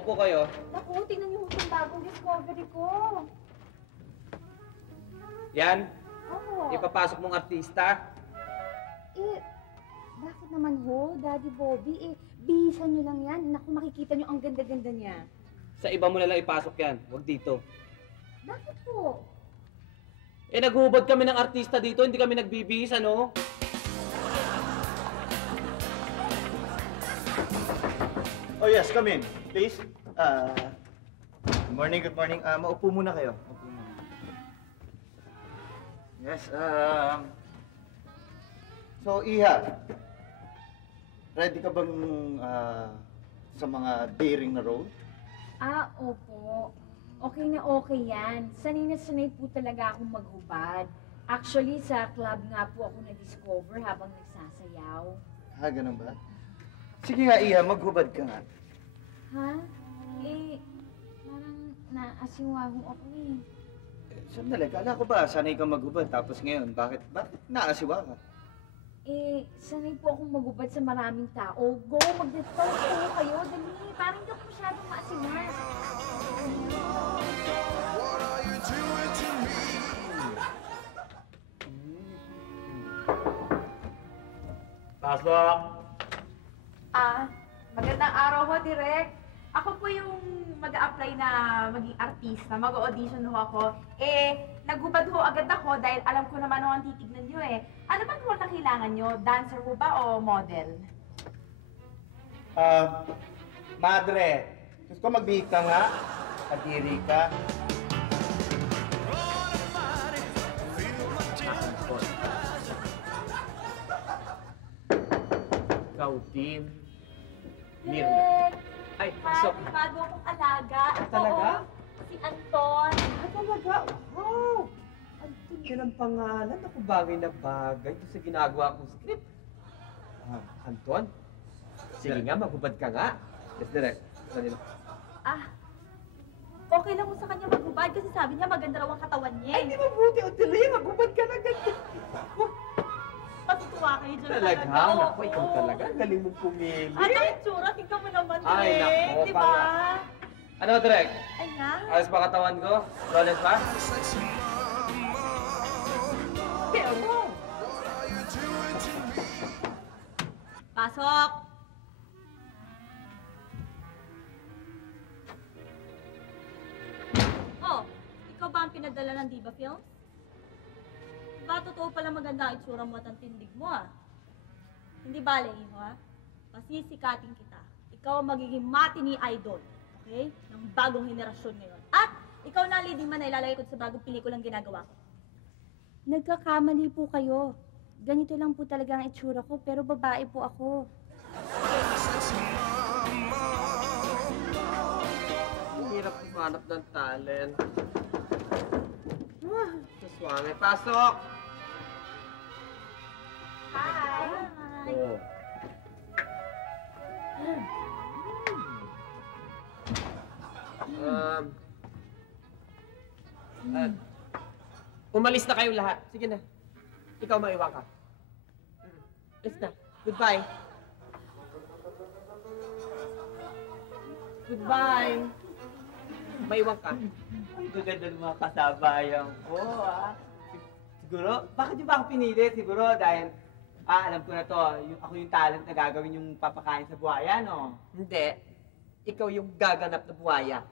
Maupo kayo. Naku, tingnan niyo itong bagong discovery ko. Yan. Oo. Ipapasok mong artista. Bakit naman ho, Daddy Bobby? Bihisan niyo lang yan. Naku, makikita niyo ang ganda-ganda niya. Sa iba mo na lang ipasok yan. Huwag dito. Bakit po? Naghubad kami ng artista dito, hindi kami nagbibihis, ano? Oh yes, come in, please. Good morning, good morning. Maupo muna kayo. Maupo muna. Yes, so, Iha, ready ka bang sa mga daring na role? Opo. Okay na okay yan. Sanay na sanay po talaga akong maghubad. Actually, sa club nga po ako na-discover habang nagsasayaw. Ganun ba? Sige nga, Iha, maghubad ka nga. Ha? Parang naasiwaho ako eh. Sandali, kala ko ba sanay ka maghubad tapos ngayon, bakit naasiwa ka? Sanay po akong maghubad sa maraming tao. Go, mag-discount po kayo. Dali, parang hindi ako masyadong maasiwa. Pasok! Magandang araw ho, Direk. Ako po yung mag-a-apply na maging artista. Mag-audition ho ako. Naghubad ho agad ako dahil alam ko naman ho ang titignan nyo eh. Ano bang role na kailangan nyo? Dancer ho ba o model? Madre, gusto ko magbihik ka nga. Kadiri ka. Ikaw din. Direk! Ay, pasok. Bago akong alaga. Talaga? Oo, si Anton. Talaga? Wow! Anton yun ang pangalan. Ako bagay na bagay sa ginagawa kong script. Anton? Sige nga, maghubad ka nga. Yes, direct. Kanina. Okay lang mo sa kanya maghubad kasi sabi niya maganda raw ang katawan niya. Ay, di mabuti. O, tuloy, maghubad ka na ganyan. Matutuwa kayo dyan Talaga? Oo. Naku, ikaw talaga. Ang galing mong pumili. At ang itsura, tingnan mo naman, Ay, Direk. naku, Di ba? Ano, direct? Ay nga. Ayos ba katawan ko? Flawless ba? Pero, Pasok! Oh, ikaw ba ang pinadala ng Diva Films? Ba, totoo pala maganda ang itsura mo at ang tindig mo Hindi bale, Iho Pasisikatin kita. Ikaw ang magiging matinee idol, okay? Ng bagong henerasyon ngayon. At ikaw na leading man na ilalagay ko sa bagong pelikulang ginagawa ko. Nagkakamali po kayo. Ganito lang po talaga ang itsura ko, pero babae po ako. ang hirap humanap ng talent. Swami, pasok! Hi! Oh. Umalis na kayong lahat. Sige na. Ikaw maiwan ka. Alis na. Goodbye. Goodbye. Maiwan ka. Ang gaganda ng mga kasabayan ko, Siguro, bakit niyo ba ako pinili? Siguro dahil, alam ko na to, ako yung talent na gagawin yung papakain sa buhaya, no? Hindi. Ikaw yung gaganap na buhaya.